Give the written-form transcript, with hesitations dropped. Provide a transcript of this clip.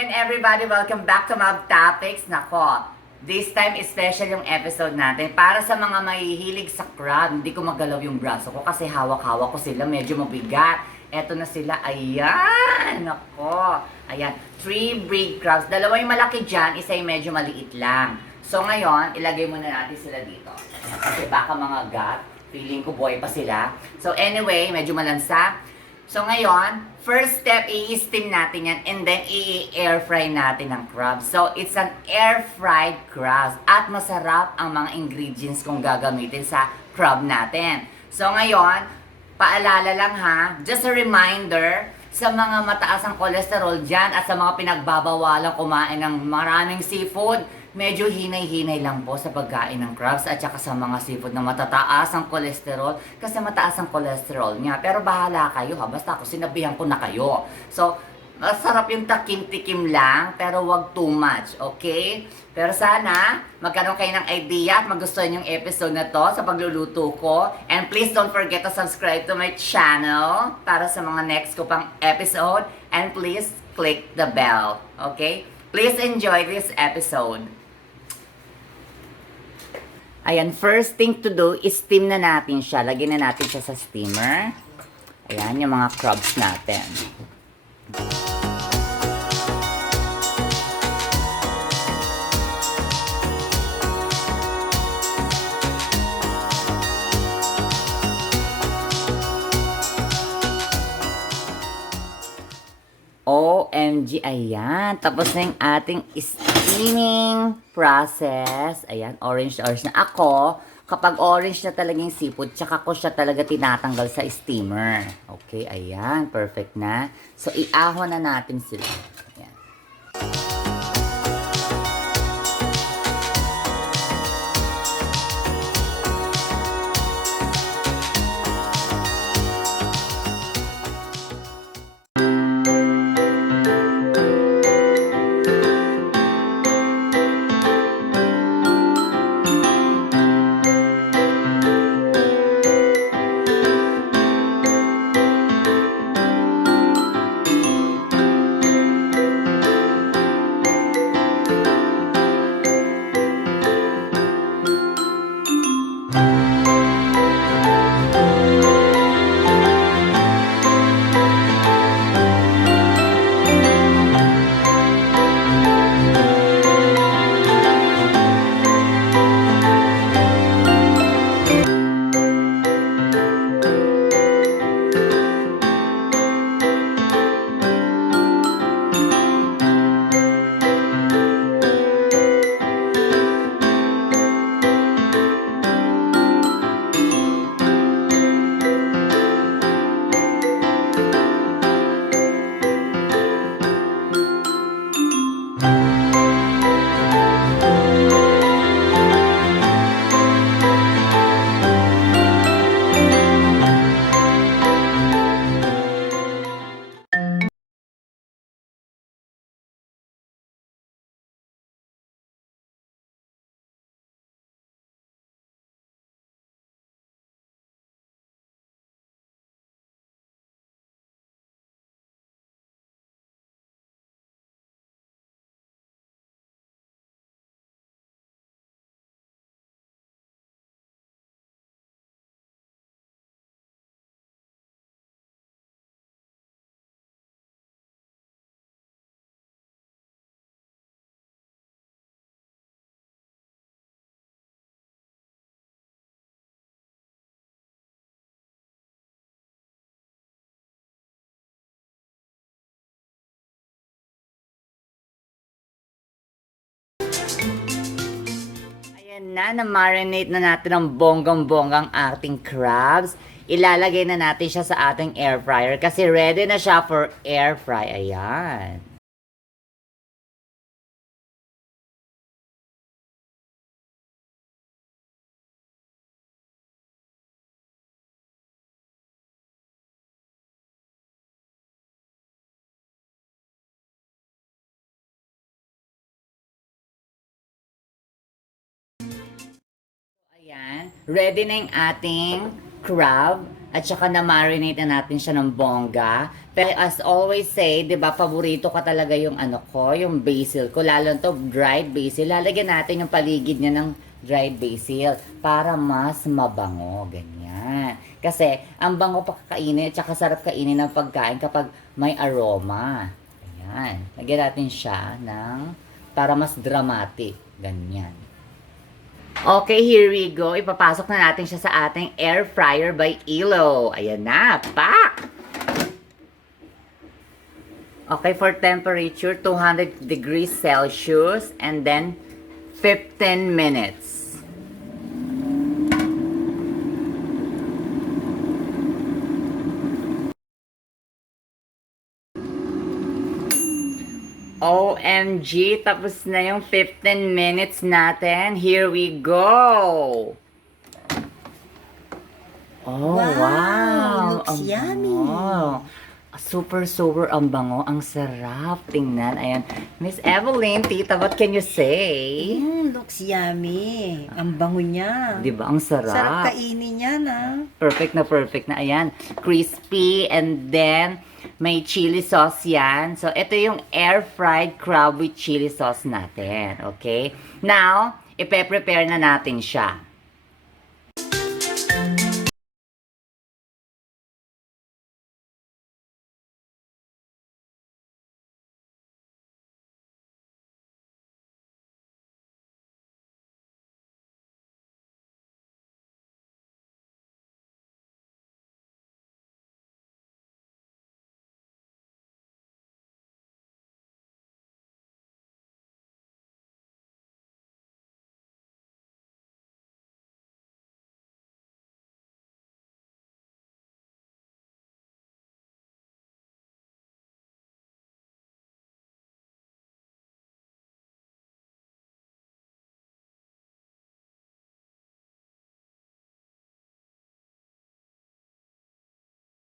again everybody, welcome back to Mob Topics. Nako, this time special yung episode natin para sa mga mahihilig sa crab. Hindi ko magalaw yung braso ko kasi hawak-hawak ko sila, medyo mabigat. Eto na sila, ayan, nako. Ayan, 3 big crabs. Dalawa yung malaki dyan, isa yung medyo maliit lang. So ngayon, ilagay muna natin sila dito. Kasi baka mga gat, feeling ko buhay pa sila. So anyway, medyo malansa. So ngayon, first step, i-steam natin yan and then i-air fry natin ang crabs. So it's an air fried crabs at masarap ang mga ingredients kung gagamitin sa crab natin. So ngayon, paalala lang ha, just a reminder sa mga mataas ang cholesterol dyan at sa mga pinagbabawalang kumain ng maraming seafood, medyo hinay-hinay lang po sa pagkain ng crabs at saka sa mga seafood na matataas ang cholesterol kasi mataas ang cholesterol niya. Pero bahala kayo ha, basta ako sinabihan ko na kayo. So, masarap yung takim-tikim lang pero wag too much, okay? Pero sana magkaroon kayo ng idea at magustuhan yung episode na to sa pagluluto ko. And please don't forget to subscribe to my channel para sa mga next ko pang episode. And please click the bell, okay? Please enjoy this episode. Ayan, first thing to do is steam na natin siya. Lagyan na natin siya sa steamer. Ayan, yung mga crabs natin. OMG, ayan. Tapos na yung ating steaming process. Ayan, orange na orange na. Ako, kapag orange na talaga yung seafood, tsaka ko siya talaga tinatanggal sa steamer. Okay, ayan. Perfect na. So, iahon na natin sila. Ayan. Ayan na, na-marinate na natin ang bonggang-bonggang ating crabs. Ilalagay na natin siya sa ating air fryer kasi ready na siya for air fry. Ayan. Ayan, ready na yung ating crab. At saka na-marinate na natin siya ng bongga. Pero as always say, di ba, paborito ka talaga yung ano ko, yung basil ko. Lalo to dried basil. Lalagyan natin yung paligid niya ng dried basil para mas mabango. Ganyan. Kasi ang bango pa kakainin at saka sarap kainin ng pagkain kapag may aroma. Ayan. Lagyan natin siya ng para mas dramatic. Ganyan. Okay, here we go. Ipapasok na natin siya sa ating air fryer by Elo. Ayan na, pak! Okay, for temperature, 200 degrees Celsius and then 15 minutes. OMG, tapos na yung 15 minutes natin. Here we go! Oh, wow! Looks Ang yummy. bango. Super, super ang bango. Ang sarap. Tingnan. Ayan. Miss Evelyn, tita, what can you say? Looks yummy. Ang bango niya. Di ba? Ang sarap. Sarap kainin niya na. Perfect na. Ayan. Crispy and then may chili sauce yan. So, ito yung air-fried crab with chili sauce natin. Okay? Now, ipe-prepare na natin siya.